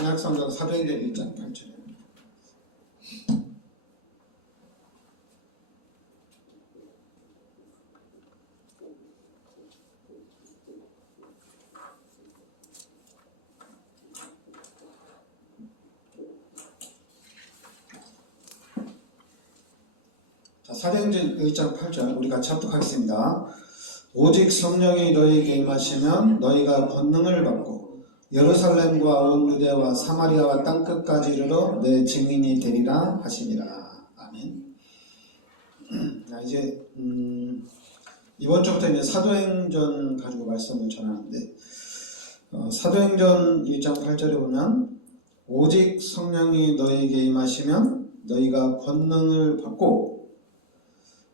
신약성경 사도행전 1장 8절에 사도행전 1장 8절 우리 같이 합독하겠습니다. 오직 성령이 너희에게 임하시면 너희가 권능을 받고 예루살렘과 온 유대와 사마리아와 땅끝까지 이르러 내 증인이 되리라 하시니라. 아멘. 이제 이번 주부터 이제 사도행전 가지고 말씀을 전하는데 사도행전 1장 8절에 보면 오직 성령이 너희에게 임하시면 너희가 권능을 받고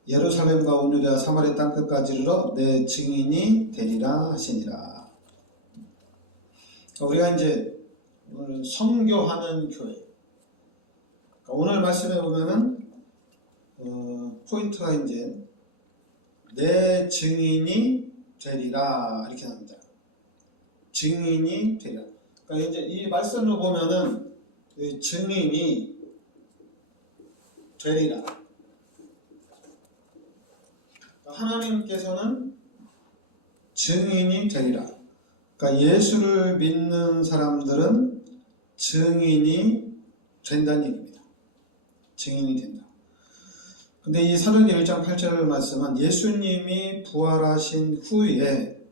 예루살렘과 온 유대와 사마리아 땅끝까지 이르러 내 증인이 되리라 하시니라. 우리가 이제 오늘 선교하는 교회. 오늘 말씀에 보면은 포인트가 이제 내 증인이 되리라 이렇게 나옵니다. 증인이 되리라. 그러니까 이제 이 말씀을 보면은 증인이 되리라. 하나님께서는 증인이 되리라. 그러니까 예수를 믿는 사람들은 증인이 된다는 얘기입니다. 증인이 된다. 근데 이 사도행전 1장 8절 말씀은 예수님이 부활하신 후에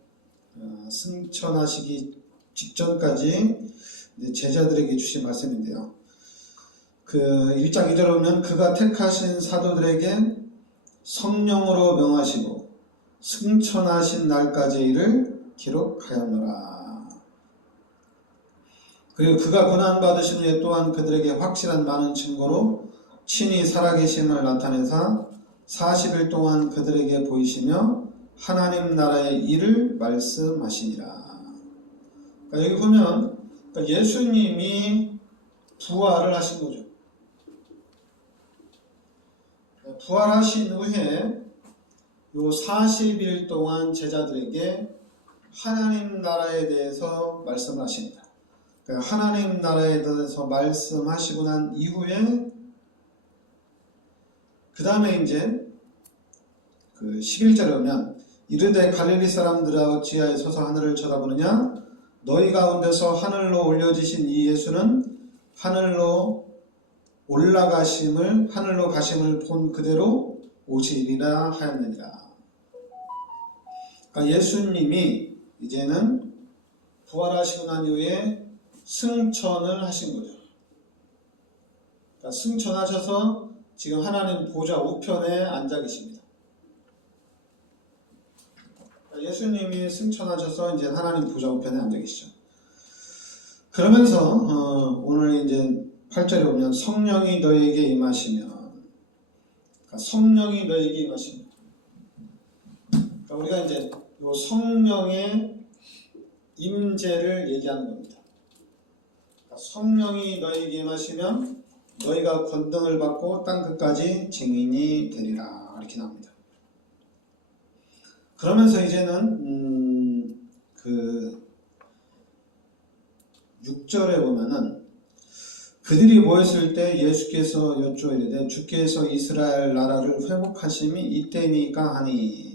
승천하시기 직전까지 제자들에게 주신 말씀인데요. 그 1장 2절에 보면 그가 택하신 사도들에게 성령으로 명하시고 승천하신 날까지 이를 기록하였노라. 그리고 그가 고난받으신 후에 또한 그들에게 확실한 많은 증거로 친히 살아계심을 나타내사 40일 동안 그들에게 보이시며 하나님 나라의 일을 말씀하시니라. 그러니까 여기 보면 예수님이 부활을 하신 거죠. 부활하신 후에 요 40일 동안 제자들에게 하나님 나라에 대해서 말씀하십니다. 그러니까 하나님 나라에 대해서 말씀하시고 난 이후에 그 다음에 이제 그 11절에 보면 이르되 갈릴리 사람들아 어찌하여 서서 하늘을 쳐다보느냐 너희 가운데서 하늘로 올려지신 이 예수는 하늘로 가심을 본 그대로 오시리라 하였느니라. 그러니까 예수님이 이제는 부활하시고 난 이후에 승천을 하신 거죠. 그러니까 승천하셔서 지금 하나님 보좌 우편에 앉아 계십니다. 그러니까 예수님이 승천하셔서 이제 하나님 보좌 우편에 앉아 계시죠. 그러면서 오늘 이제 8절에 보면 성령이 너에게 임하시면, 그러니까 성령이 너에게 임하시면, 그러니까 우리가 이제 요 성령의 임재를 얘기하는 겁니다. 그러니까 성령이 너에게 임하시면 너희가 권능을 받고 땅 끝까지 증인이 되리라 이렇게 나옵니다. 그러면서 이제는 그 6절에 보면은 그들이 모였을 때 예수께서 여쭈이르되 주께서 이스라엘 나라를 회복하심이 이때니까 하니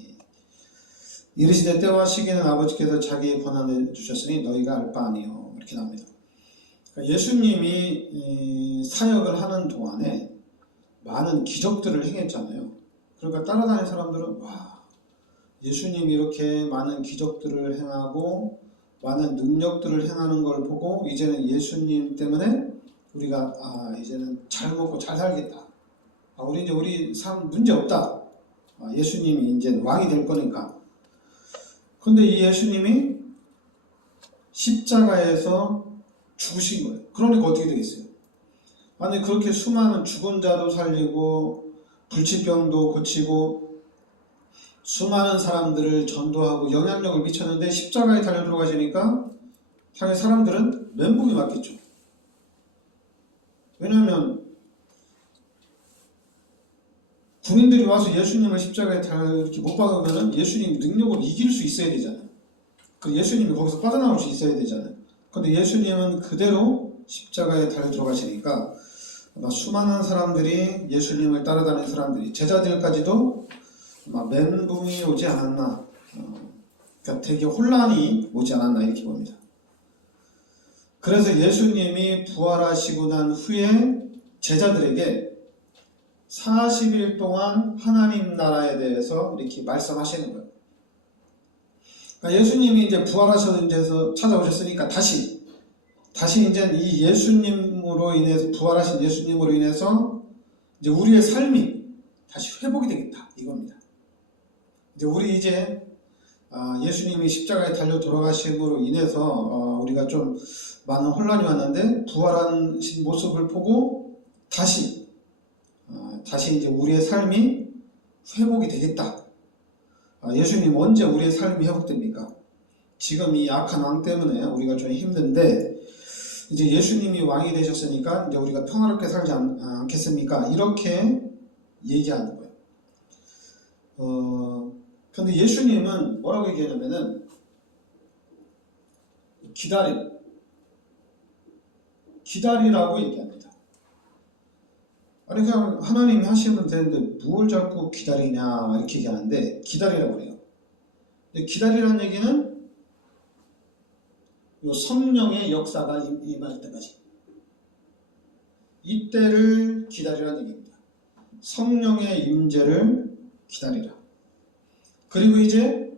이르시되 때와 시기는 아버지께서 자기의 권한을 주셨으니 너희가 알 바 아니요 이렇게 나옵니다. 그러니까 예수님이 사역을 하는 동안에 많은 기적들을 행했잖아요. 그러니까 따라다니는 사람들은 와 예수님이 이렇게 많은 기적들을 행하고 많은 능력들을 행하는 걸 보고 이제는 예수님 때문에 우리가 이제는 잘 먹고 잘 살겠다. 우리 삶 문제 없다. 예수님이 이제 왕이 될 거니까. 근데 이 예수님이 십자가에서 죽으신 거예요. 그러니까 어떻게 되겠어요? 아니 그렇게 수많은 죽은 자도 살리고 불치병도 고치고 수많은 사람들을 전도하고 영향력을 미쳤는데 십자가에 달려 들어가시니까 당연히 사람들은 멘붕이 맞겠죠. 왜냐하면 군인들이 와서 예수님을 십자가에 이렇게 못 박으면 예수님 능력을 이길 수 있어야 되잖아요. 그 예수님이 거기서 빠져나올 수 있어야 되잖아요. 근데 예수님은 그대로 십자가에 달려 들어가시니까 아마 수많은 사람들이 예수님을 따라다니는 사람들이 제자들까지도 아마 멘붕이 오지 않았나, 그러니까 되게 혼란이 오지 않았나 이렇게 봅니다. 그래서 예수님이 부활하시고 난 후에 제자들에게 40일 동안 하나님 나라에 대해서 이렇게 말씀하시는 거예요. 그러니까 예수님이 이제 부활하셔서 이제 찾아오셨으니까 다시 이제 이 예수님으로 인해서, 부활하신 예수님으로 인해서 이제 우리의 삶이 다시 회복이 되겠다 이겁니다. 이제 우리 이제 예수님이 십자가에 달려 돌아가심으로 인해서 우리가 좀 많은 혼란이 왔는데 부활하신 모습을 보고 다시 이제 우리의 삶이 회복이 되겠다. 예수님 언제 우리의 삶이 회복됩니까? 지금 이 악한 왕 때문에 우리가 좀 힘든데 이제 예수님이 왕이 되셨으니까 이제 우리가 평화롭게 살지 않겠습니까? 이렇게 얘기하는 거예요. 근데 예수님은 뭐라고 얘기하냐면은 기다리라고 얘기합니다. 아니 그냥 하나님이 하시면 되는데 뭘 자꾸 기다리냐 이렇게 얘기하는데 기다리라고 그래요. 근데 기다리라는 얘기는 요 성령의 역사가 임할 때까지 이때를 기다리라는 얘기입니다. 성령의 임재를 기다리라. 그리고 이제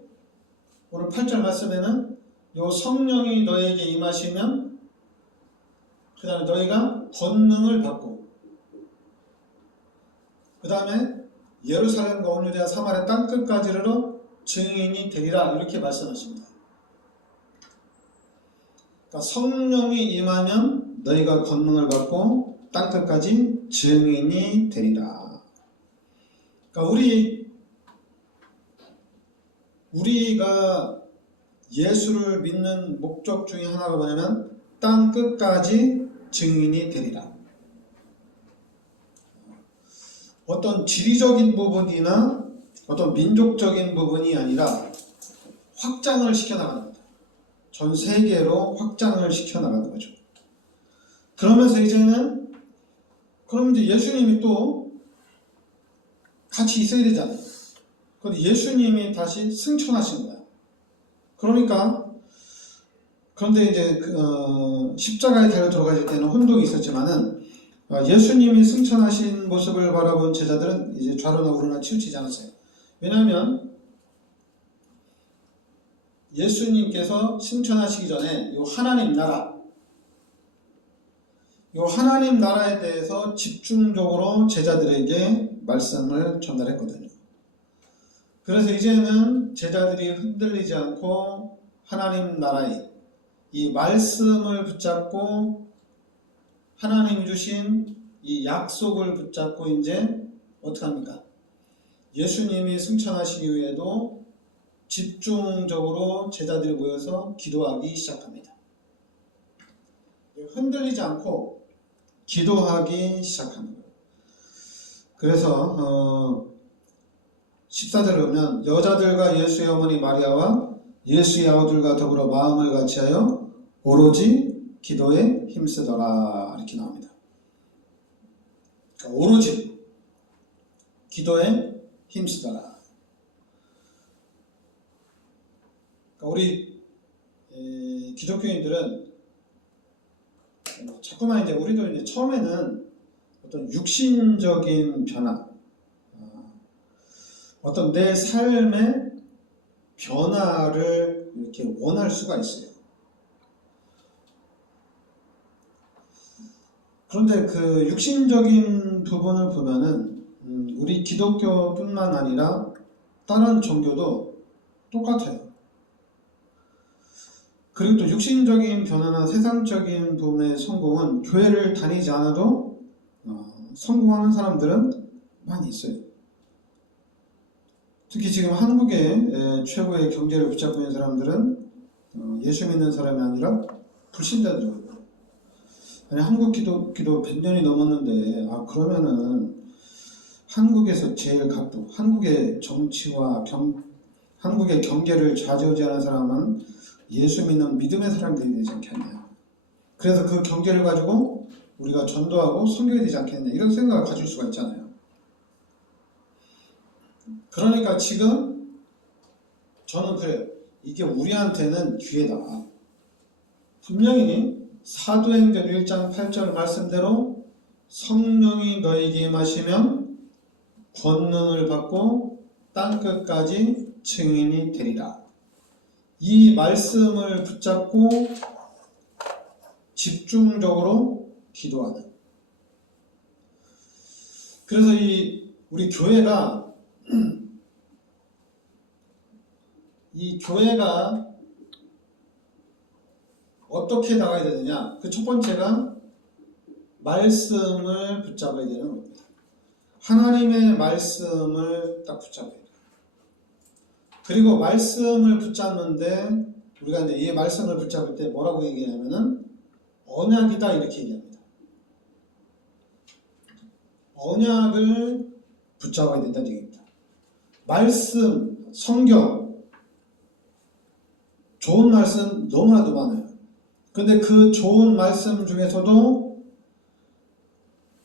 오늘 8절 말씀에는 요 성령이 너에게 임하시면 그 다음에 너희가 권능을 받고 그 다음에 예루살렘과 온 유대와 사마리아 땅끝까지 이르러 증인이 되리라 이렇게 말씀하십니다. 그러니까 성령이 임하면 너희가 권능을 받고 땅끝까지 증인이 되리라. 그러니까 우리가 예수를 믿는 목적 중에 하나가 뭐냐면 땅끝까지 증인이 되리라. 어떤 지리적인 부분이나 어떤 민족적인 부분이 아니라 확장을 시켜나가는 겁니다. 전 세계로 확장을 시켜나가는 거죠. 그러면서 이제는 그럼 이제 예수님이 또 같이 있어야 되잖아요. 그런데 예수님이 다시 승천하신 거야. 그런데 이제 십자가에 달려 들어가실 때는 혼동이 있었지만은 예수님이 승천하신 모습을 바라본 제자들은 이제 좌로나 우로나 치우치지 않았어요. 왜냐하면 예수님께서 승천하시기 전에 요 하나님 나라에 대해서 집중적으로 제자들에게 말씀을 전달했거든요. 그래서 이제는 제자들이 흔들리지 않고 하나님 나라의 이 말씀을 붙잡고 하나님이 주신 이 약속을 붙잡고 이제 어떻게 합니까? 예수님이 승천하신 이후에도 집중적으로 제자들이 모여서 기도하기 시작합니다. 흔들리지 않고 기도하기 시작합니다. 그래서 14절을 보면 여자들과 예수의 어머니 마리아와 예수의 아우들과 더불어 마음을 같이하여 오로지 기도에 힘쓰더라 이렇게 나옵니다. 그러니까 오로지 기도에 힘쓰더라. 그러니까 우리 기독교인들은 자꾸만 이제 우리도 이제 처음에는 어떤 육신적인 변화, 어떤 내 삶의 변화를 이렇게 원할 수가 있어요. 그런데 그 육신적인 부분을 보면은 우리 기독교뿐만 아니라 다른 종교도 똑같아요. 그리고 또 육신적인 변화나 세상적인 부분의 성공은 교회를 다니지 않아도 성공하는 사람들은 많이 있어요. 특히 지금 한국의 최고의 경제를 붙잡고 있는 사람들은 예수 믿는 사람이 아니라 불신자들이거든요. 아니, 한국 기독교 100년이 넘었는데 그러면은 한국에서 제일 한국의 정치와 한국의 경제를 좌지우지하는 사람은 예수 믿는 믿음의 사람들이 되지 않겠냐. 그래서 그 경계를 가지고 우리가 전도하고 섬겨야 되지 않겠느냐 이런 생각을 가질 수가 있잖아요. 그러니까 지금 저는 그래요. 이게 우리한테는 기회다. 분명히 사도행전 1장 8절 말씀대로 성령이 너에게 임하시면 권능을 받고 땅끝까지 증인이 되리라. 이 말씀을 붙잡고 집중적으로 기도하는. 그래서 우리 교회가 이 교회가 어떻게 나가야 되느냐? 그 첫 번째가 말씀을 붙잡아야 되는 겁니다. 하나님의 말씀을 딱 붙잡아야 돼요. 그리고 말씀을 붙잡는데 우리가 이제 이 말씀을 붙잡을 때 뭐라고 얘기하냐면은 언약이다 이렇게 얘기합니다. 언약을 붙잡아야 된다는 얘기입니다. 말씀, 성경, 좋은 말씀 너무나도 많아요. 근데 그 좋은 말씀 중에서도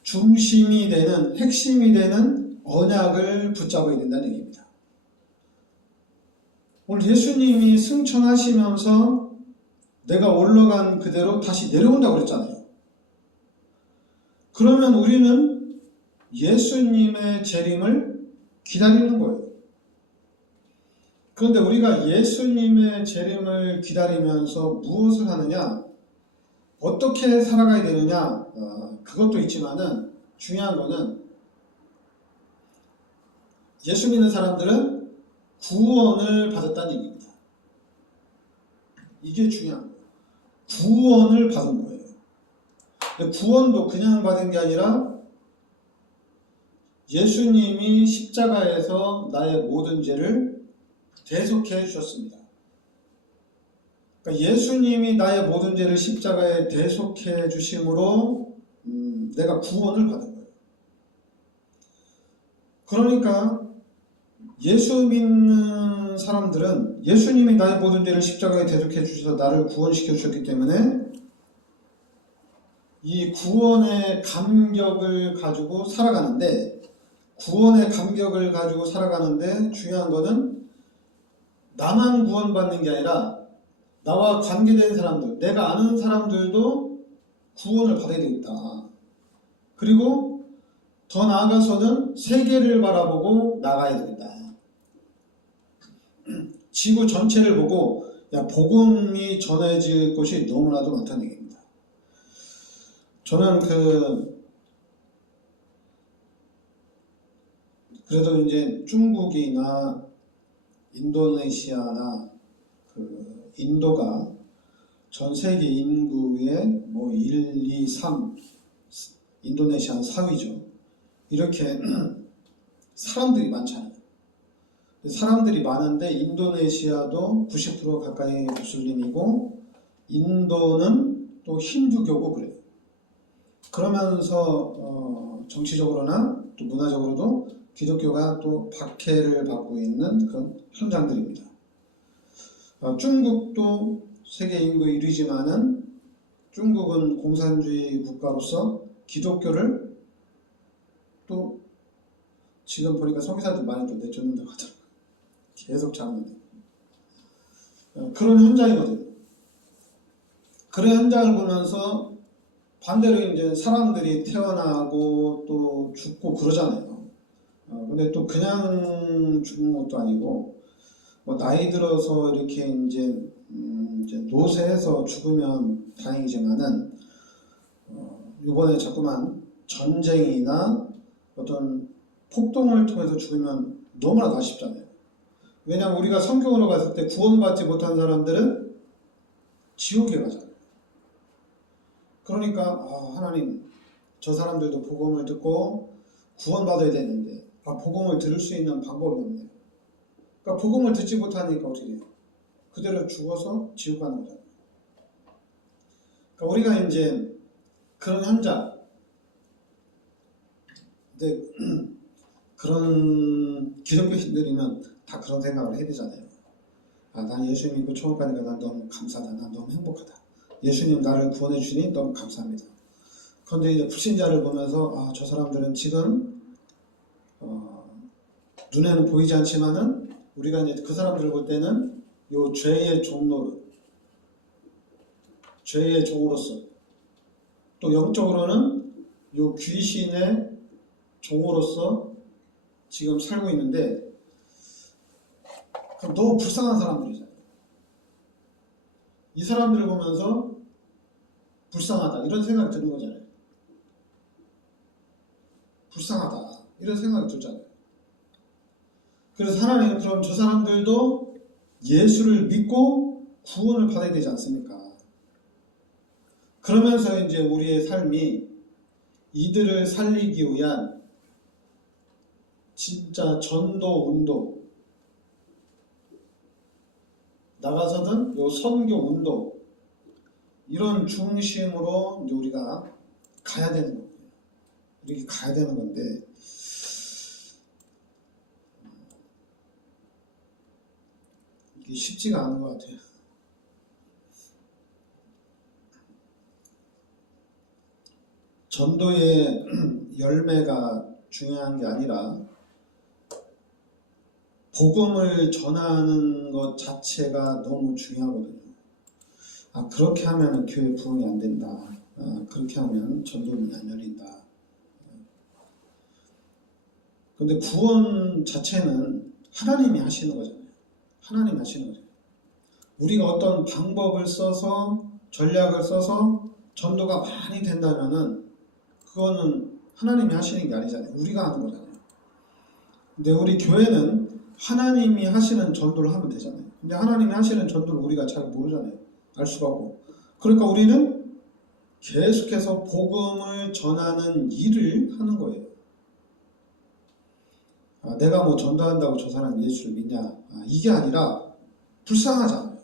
중심이 되는, 핵심이 되는 언약을 붙잡아야 된다는 얘기입니다. 오늘 예수님이 승천하시면서 내가 올라간 그대로 다시 내려온다고 그랬잖아요. 그러면 우리는 예수님의 재림을 기다리는 거예요. 그런데 우리가 예수님의 재림을 기다리면서 무엇을 하느냐, 어떻게 살아가야 되느냐, 그것도 있지만은 중요한 거는 예수 믿는 사람들은 구원을 받았다는 얘기입니다. 이게 중요한 거예요. 구원을 받은 거예요. 근데 구원도 그냥 받은 게 아니라 예수님이 십자가에서 나의 모든 죄를 대속해 주셨습니다. 그러니까 예수님이 나의 모든 죄를 십자가에 대속해 주심으로 내가 구원을 받은 거예요. 그러니까 예수 믿는 사람들은 예수님이 나의 모든 죄를 십자가에 대속해 주셔서 나를 구원시켜 주셨기 때문에 이 구원의 감격을 가지고 살아가는데, 구원의 감격을 가지고 살아가는데 중요한 것은 나만 구원받는 게 아니라 나와 관계된 사람들, 내가 아는 사람들도 구원을 받아야 되겠다. 그리고 더 나아가서는 세계를 바라보고 나가야 되겠다. 지구 전체를 보고 복음이 전해질 곳이 너무나도 많다는 얘기입니다. 저는 그래도 이제 중국이나 인도네시아나 인도가 전 세계 인구의 1, 2, 3, 인도네시아는 4위죠. 이렇게 사람들이 많잖아요. 사람들이 많은데 인도네시아도 90% 가까이 무슬림이고 인도는 또 힌두교고 그래요. 그러면서 정치적으로나 또 문화적으로도 기독교가 또 박해를 받고 있는 그런 현장들입니다. 중국도 세계 인구 1위지만은 중국은 공산주의 국가로서 기독교를 또 지금 보니까 성교사들 많이 또 내쫓는다고 하더라고요. 계속 잡는데. 그런 현장이거든요. 그런 현장을 보면서 반대로 이제 사람들이 태어나고 또 죽고 그러잖아요. 근데 또 그냥 죽는 것도 아니고, 나이 들어서 이렇게 이제 노쇠해서 죽으면 다행이지만은, 이번에 자꾸만 전쟁이나 어떤 폭동을 통해서 죽으면 너무나 아쉽잖아요. 왜냐하면 우리가 성경으로 봤을 때 구원받지 못한 사람들은 지옥에 가잖아요. 그러니까 하나님, 저 사람들도 복음을 듣고 구원받아야 되는데 복음을 들을 수 있는 방법이 없네요. 그러니까 복음을 듣지 못하니까 어떻게 해요? 그대로 죽어서 지옥 가는 거잖아요. 그러니까 우리가 이제 그런 현장, 근데 그런 기독교인들이면 다 그런 생각을 해야 되잖아요. 난 예수 믿고 천국 가니까 난 너무 감사하다. 난 너무 행복하다. 예수님 나를 구원해 주시니 너무 감사합니다. 그런데 이제 불신자를 보면서 저 사람들은 지금 눈에는 보이지 않지만은 우리가 이제 그 사람들을 볼 때는 요 죄의 종으로서 또 영적으로는 요 귀신의 종으로서 지금 살고 있는데 그럼 너무 불쌍한 사람들이잖아요. 이 사람들을 보면서 불쌍하다 이런 생각이 드는 거잖아요. 불쌍하다 이런 생각이 들잖아요. 그래서 하나님은 그럼 저 사람들도 예수를 믿고 구원을 받아야 되지 않습니까? 그러면서 이제 우리의 삶이 이들을 살리기 위한 진짜 전도 운동, 나가서는 요 선교 운동 이런 중심으로 이제 우리가 가야 되는 거예요. 이렇게 가야 되는 건데 이게 쉽지가 않은 것 같아요. 전도의 열매가 중요한 게 아니라 복음을 전하는 것 자체가 너무 중요하거든요. 그렇게 하면 교회 부흥이 안 된다. 그렇게 하면 전도문이 안 열린다. 근데 구원 자체는 하나님이 하시는 거잖아요. 하나님이 하시는 거잖아요. 우리가 어떤 방법을 써서 전략을 써서 전도가 많이 된다면은 그거는 하나님이 하시는 게 아니잖아요. 우리가 하는 거잖아요. 근데 우리 교회는 하나님이 하시는 전도를 하면 되잖아요. 근데 하나님이 하시는 전도를 우리가 잘 모르잖아요. 알 수가 없고. 그러니까 우리는 계속해서 복음을 전하는 일을 하는 거예요. 내가 뭐 전도한다고 저 사람 예수를 믿냐? 이게 아니라 불쌍하잖아요.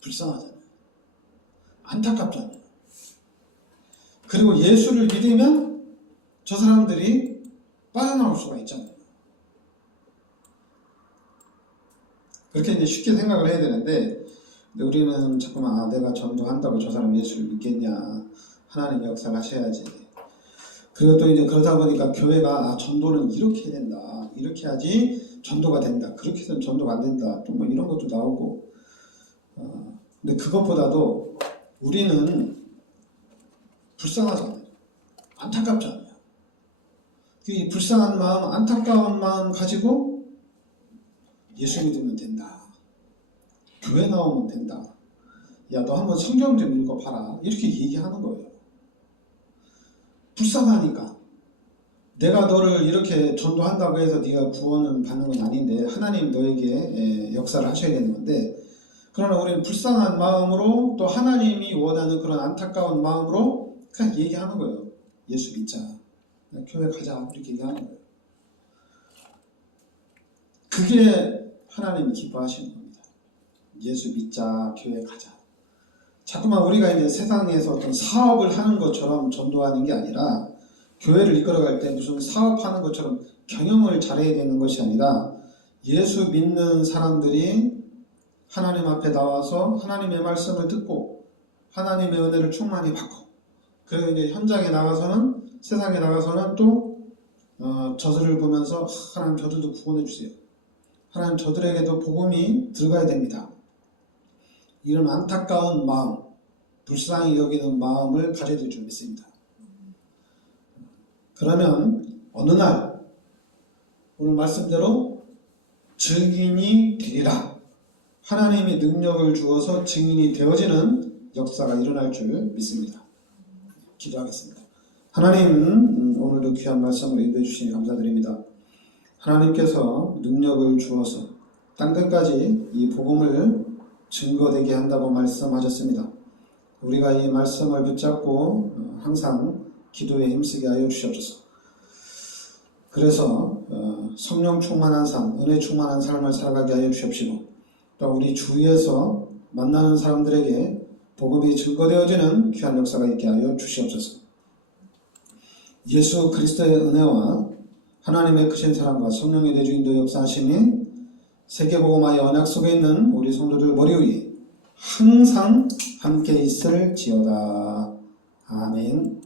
불쌍하잖아요. 안타깝잖아요. 그리고 예수를 믿으면 저 사람들이 빠져나올 수가 있잖아요. 그렇게 이제 쉽게 생각을 해야 되는데, 근데 우리는 자꾸만 내가 전도한다고 저 사람 예수를 믿겠냐? 하나님의 역사를 하셔야지. 그리고 또 이제 그러다 보니까 교회가 전도는 이렇게 해야 된다. 이렇게 해야지 전도가 된다. 그렇게 해서는 전도가 안 된다. 또 뭐 이런 것도 나오고. 근데 그것보다도 우리는 불쌍하잖아요. 안타깝잖아요. 이 불쌍한 마음, 안타까운 마음 가지고 예수 믿으면 된다. 교회 나오면 된다. 야, 너 한번 성경 좀 읽어봐라. 이렇게 얘기하는 거예요. 불쌍하니까. 내가 너를 이렇게 전도한다고 해서 네가 구원을 받는 건 아닌데 하나님 너에게 역사를 하셔야 되는 건데, 그러나 우리는 불쌍한 마음으로 또 하나님이 원하는 그런 안타까운 마음으로 그냥 얘기하는 거예요. 예수 믿자. 교회 가자. 이렇게 얘기하는 거예요. 그게 하나님이 기뻐하시는 겁니다. 예수 믿자. 교회 가자. 자꾸만 우리가 이제 세상에서 어떤 사업을 하는 것처럼 전도하는 게 아니라, 교회를 이끌어갈 때 무슨 사업하는 것처럼 경영을 잘해야 되는 것이 아니라, 예수 믿는 사람들이 하나님 앞에 나와서 하나님의 말씀을 듣고 하나님의 은혜를 충만히 받고, 그리고 이제 현장에 나가서는, 세상에 나가서는 또 저들을 보면서 하나님 저들도 구원해 주세요. 하나님 저들에게도 복음이 들어가야 됩니다. 이런 안타까운 마음, 불쌍히 여기는 마음을 가져야 될 줄 믿습니다. 그러면 어느 날 오늘 말씀대로 증인이 되리라. 하나님이 능력을 주어서 증인이 되어지는 역사가 일어날 줄 믿습니다. 기도하겠습니다. 하나님, 오늘도 귀한 말씀을 인도해 주시니 감사드립니다. 하나님께서 능력을 주어서 땅끝까지 이 복음을 증거되게 한다고 말씀하셨습니다. 우리가 이 말씀을 붙잡고 항상 기도에 힘쓰게 하여 주시옵소서. 그래서 성령 충만한 삶, 은혜 충만한 삶을 살아가게 하여 주시옵시고, 또 우리 주위에서 만나는 사람들에게 복음이 증거되어지는 귀한 역사가 있게 하여 주시옵소서. 예수 그리스도의 은혜와 하나님의 크신 사랑과 성령의 내주인도 역사하심이 세계복음화의 언약 속에 있는 우리 성도들 머리 위에 항상 함께 있을지어다. 아멘.